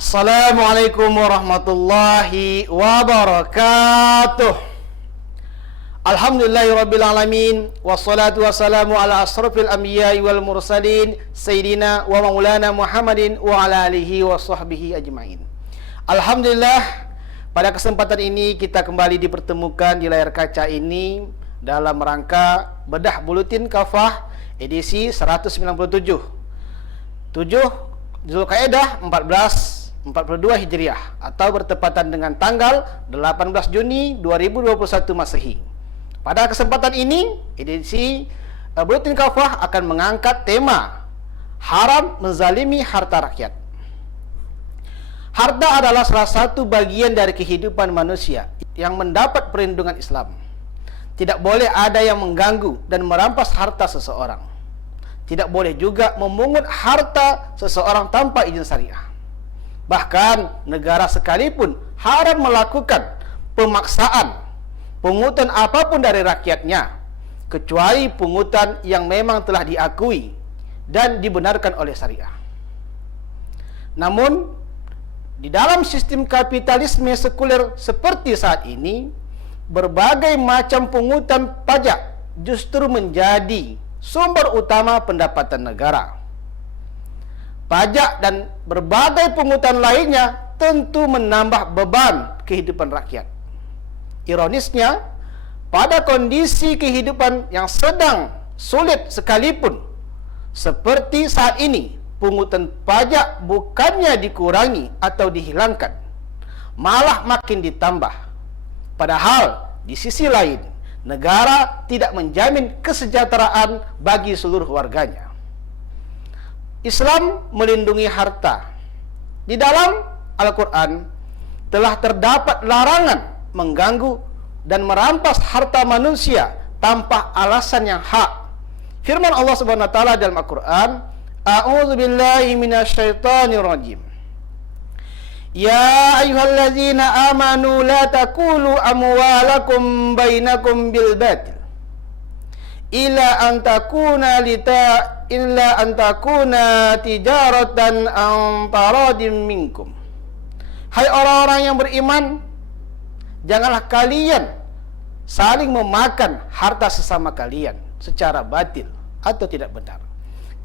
Assalamualaikum warahmatullahi wabarakatuh. Alhamdulillahirrabbilalamin. Wassalatu wassalamu ala asrafil anbiya'i wal mursalin Sayyidina wa maulana Muhammadin wa ala alihi wa sahbihi ajma'in. Alhamdulillah, pada kesempatan ini kita kembali dipertemukan di layar kaca ini dalam rangka bedah buletin kafah edisi 197 Zulkaidah 1442 Hijriah atau bertepatan dengan tanggal 18 Juni 2021 Masehi. Pada kesempatan ini, edisi Buletin Kafah akan mengangkat tema haram menzalimi harta rakyat. Harta adalah salah satu bagian dari kehidupan manusia yang mendapat perlindungan Islam. Tidak boleh ada yang mengganggu dan merampas harta seseorang. Tidak boleh juga memungut harta seseorang tanpa izin syariah. Bahkan negara sekalipun haram melakukan pemaksaan pungutan apapun dari rakyatnya, kecuali pungutan yang memang telah diakui dan dibenarkan oleh syariah. Namun, di dalam sistem kapitalisme sekuler seperti saat ini, berbagai macam pungutan pajak justru menjadi sumber utama pendapatan negara. Pajak dan berbagai pungutan lainnya tentu menambah beban kehidupan rakyat. Ironisnya, pada kondisi kehidupan yang sedang sulit sekalipun, seperti saat ini, pungutan pajak bukannya dikurangi atau dihilangkan, malah makin ditambah. Padahal, di sisi lain, negara tidak menjamin kesejahteraan bagi seluruh warganya. Islam melindungi harta. Di dalam Al-Quran telah terdapat larangan mengganggu dan merampas harta manusia tanpa alasan yang hak. Firman Allah Subhanahu wa taala dalam Al-Quran, A'udzu billahi minasyaitonir rajim. Ya ayyuhallazina amanu la takulu amwalakum bainakum bil batil illa an takuna tijaratan an taradin minkum. Hai orang-orang yang beriman, janganlah kalian saling memakan harta sesama kalian secara batil atau tidak benar,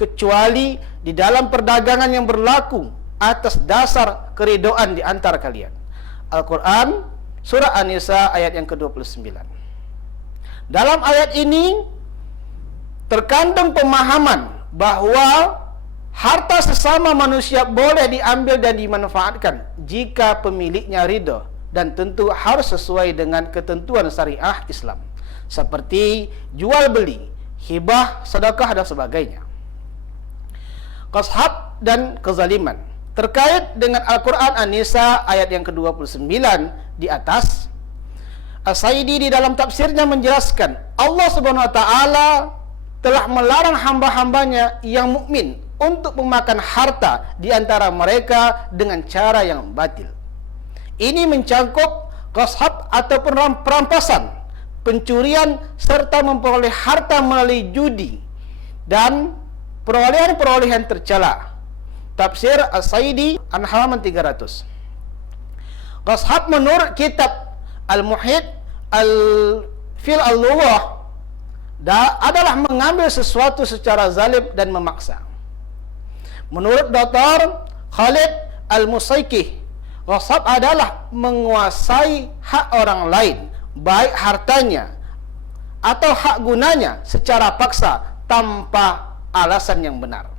kecuali di dalam perdagangan yang berlaku atas dasar keridhaan di antara kalian. Al-Quran Surah An-Nisa ayat yang ke-29. Dalam ayat ini terkandung pemahaman bahwa harta sesama manusia boleh diambil dan dimanfaatkan jika pemiliknya ridho, dan tentu harus sesuai dengan ketentuan syariah Islam, seperti jual beli, hibah, sedekah dan sebagainya. Qashab dan kezaliman. Terkait dengan Al-Quran An-Nisa ayat yang ke-29 di atas, As-Saidi di dalam tafsirnya menjelaskan, Allah Subhanahu wa taala telah melarang hamba-hambanya yang mukmin untuk memakan harta di antara mereka dengan cara yang batil. Ini mencakup qashab ataupun perampasan, pencurian, serta memperoleh harta melalui judi dan perolehan-perolehan tercela. Tafsir As-Saidi halaman 300. Qashab menurut kitab Al-Muhit Al-Fil Al-Lughah adalah mengambil sesuatu secara zalim dan memaksa. Menurut Dr. Khalid Al-Musaykih, qashab adalah menguasai hak orang lain, baik hartanya atau hak gunanya secara paksa tanpa alasan yang benar.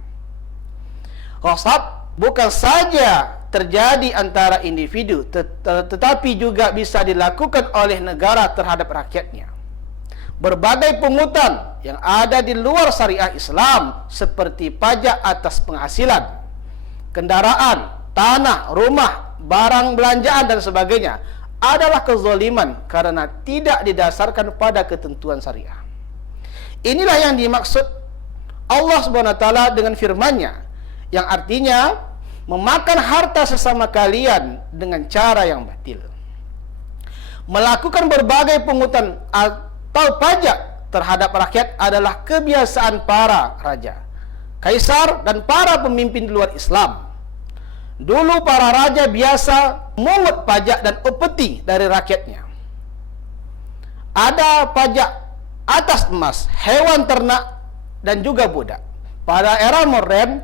Qashab bukan saja terjadi antara individu, tetapi juga bisa dilakukan oleh negara terhadap rakyatnya. Berbagai pungutan yang ada di luar syariah Islam, seperti pajak atas penghasilan, kendaraan, tanah, rumah, barang belanjaan dan sebagainya, adalah kezaliman karena tidak didasarkan pada ketentuan syariah. Inilah yang dimaksud Allah Subhanahu wa taala dengan firman-Nya, yang artinya memakan harta sesama kalian dengan cara yang batil. Melakukan berbagai pungutan atau pajak terhadap rakyat adalah kebiasaan para raja, kaisar, dan para pemimpin di luar Islam. Dulu para raja biasa memungut pajak dan upeti dari rakyatnya. Ada pajak atas emas, hewan ternak, dan juga budak. Pada era modern,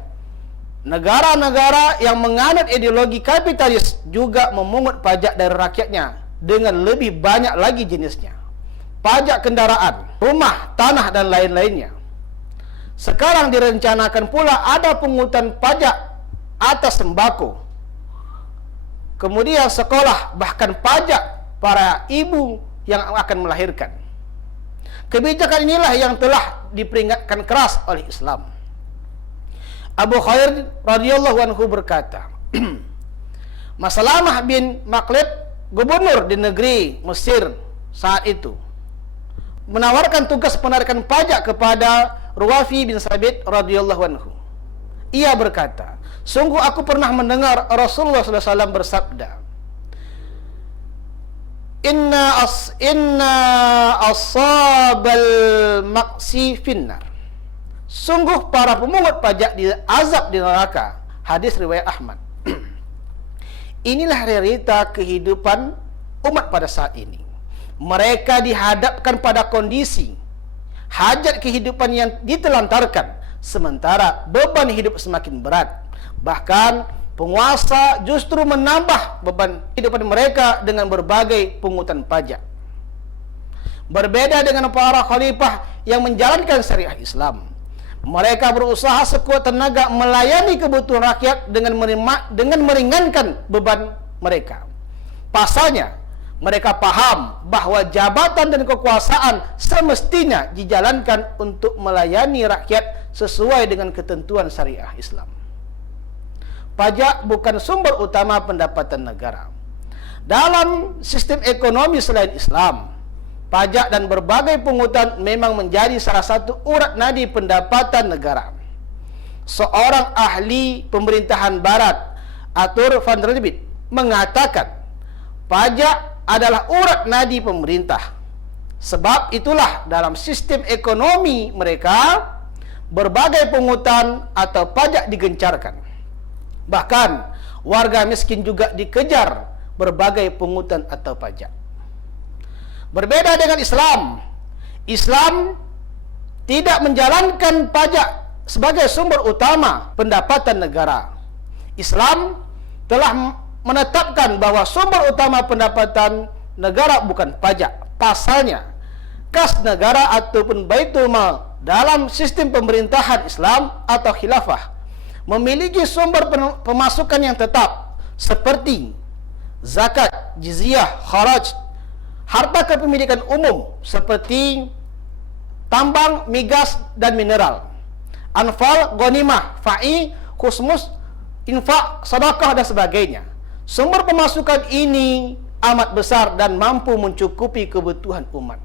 negara-negara yang menganut ideologi kapitalis juga memungut pajak dari rakyatnya dengan lebih banyak lagi jenisnya. Pajak kendaraan, rumah, tanah, dan lain-lainnya. Sekarang direncanakan pula ada pungutan pajak atas sembako, kemudian sekolah, bahkan pajak para ibu yang akan melahirkan. Kebijakan inilah yang telah diperingatkan keras oleh Islam. Abu Khair radhiyallahu anhu berkata, Masalamah bin Maqlid, gubernur di negeri Mesir saat itu, menawarkan tugas penarikan pajak kepada Ruwafi bin Sabit radhiyallahu anhu. Ia berkata, sungguh aku pernah mendengar Rasulullah SAW bersabda, Inna ashabal maqsi finnar. Sungguh para pemungut pajak azab di neraka. Hadis riwayat Ahmad. Inilah realita kehidupan umat pada saat ini. Mereka dihadapkan pada kondisi hajat kehidupan yang ditelantarkan, sementara beban hidup semakin berat. Bahkan penguasa justru menambah beban kehidupan mereka dengan berbagai pungutan pajak. Berbeda dengan para khalifah yang menjalankan syariah Islam, mereka berusaha sekuat tenaga melayani kebutuhan rakyat dengan meringankan beban mereka. Pasalnya, mereka paham bahwa jabatan dan kekuasaan semestinya dijalankan untuk melayani rakyat sesuai dengan ketentuan syariah Islam. Pajak bukan sumber utama pendapatan negara. Dalam sistem ekonomi selain Islam, pajak dan berbagai pungutan memang menjadi salah satu urat nadi pendapatan negara. Seorang ahli pemerintahan barat, Arthur van der Leeuwen, mengatakan pajak adalah urat nadi pemerintah. Sebab itulah dalam sistem ekonomi mereka, berbagai pungutan atau pajak digencarkan. Bahkan warga miskin juga dikejar berbagai pungutan atau pajak. Berbeda dengan Islam, Islam tidak menjalankan pajak sebagai sumber utama pendapatan negara. Islam telah menetapkan bahwa sumber utama pendapatan negara bukan pajak. Pasalnya, kas negara ataupun baitul mal dalam sistem pemerintahan Islam atau khilafah memiliki sumber pemasukan yang tetap seperti zakat, jizyah, kharaj, harta kepemilikan umum seperti tambang, migas, dan mineral, anfal, ghanimah, fa'i, khusmus, infak, sedekah, dan sebagainya. Sumber pemasukan ini amat besar dan mampu mencukupi kebutuhan umat.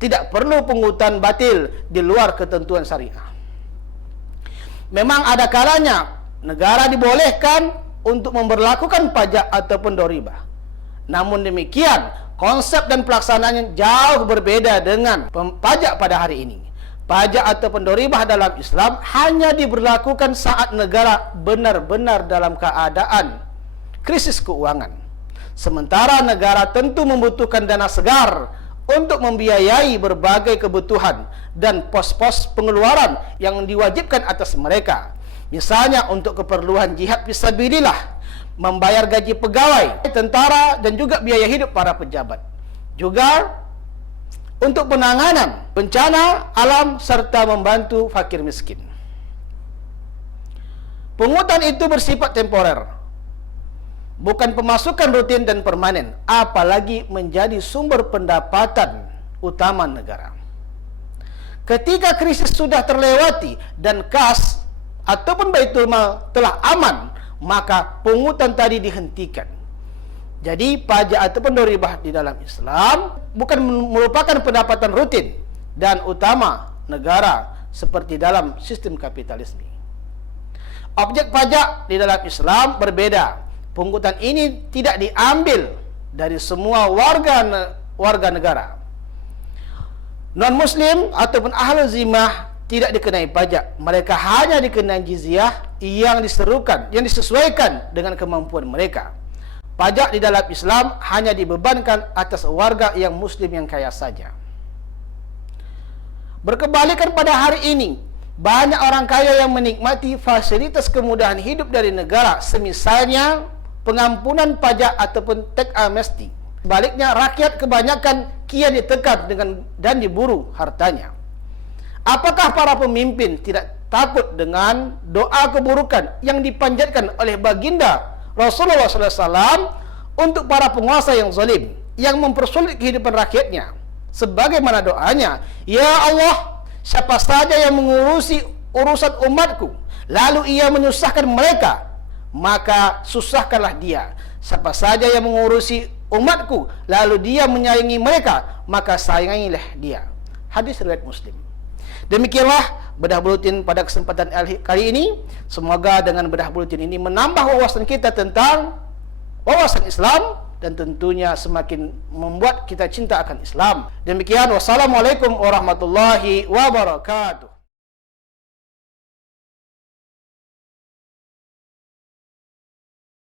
Tidak perlu pungutan batil di luar ketentuan syariah. Memang ada kalanya negara dibolehkan untuk memberlakukan pajak ataupun doribah. Namun demikian, konsep dan pelaksanaannya jauh berbeda dengan pajak pada hari ini. Pajak ataupun doribah dalam Islam hanya diberlakukan saat negara benar-benar dalam keadaan krisis keuangan. Sementara negara tentu membutuhkan dana segar untuk membiayai berbagai kebutuhan dan pos-pos pengeluaran yang diwajibkan atas mereka. Misalnya untuk keperluan jihad fisabilillah, membayar gaji pegawai, tentara, dan juga biaya hidup para pejabat. Juga untuk penanganan bencana alam serta membantu fakir miskin. Pungutan itu bersifat temporer, bukan pemasukan rutin dan permanen, apalagi menjadi sumber pendapatan utama negara. Ketika krisis sudah terlewati dan kas ataupun baitul mal telah aman, maka pungutan tadi dihentikan. Jadi pajak ataupun doribah di dalam Islam bukan merupakan pendapatan rutin dan utama negara seperti dalam sistem kapitalisme. Objek pajak di dalam Islam berbeda. Pungutan ini tidak diambil dari semua warga negara. Non-Muslim ataupun ahli zimah tidak dikenai pajak. Mereka hanya dikenai jizyah yang diserukan, yang disesuaikan dengan kemampuan mereka. Pajak di dalam Islam hanya dibebankan atas warga yang muslim yang kaya saja. Berkebalikan pada hari ini, banyak orang kaya yang menikmati fasilitas kemudahan hidup dari negara, semisalnya pengampunan pajak ataupun tax amnesty. Sebaliknya, rakyat kebanyakan kian ditekan dan diburu hartanya. Apakah para pemimpin tidak takut dengan doa keburukan yang dipanjatkan oleh baginda Rasulullah SAW untuk para penguasa yang zalim, yang mempersulit kehidupan rakyatnya? Sebagaimana doanya, "Ya Allah, siapa saja yang mengurusi urusan umatku, lalu ia menyusahkan mereka, maka susahkanlah dia. Siapa saja yang mengurusi umatku, lalu dia menyayangi mereka, maka sayangilah dia." Hadis riwayat Muslim. Demikianlah bedah buletin pada kesempatan kali ini. Semoga dengan bedah buletin ini menambah wawasan kita tentang wawasan Islam, dan tentunya semakin membuat kita cinta akan Islam. Demikian, wassalamualaikum warahmatullahi wabarakatuh.